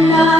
Allah.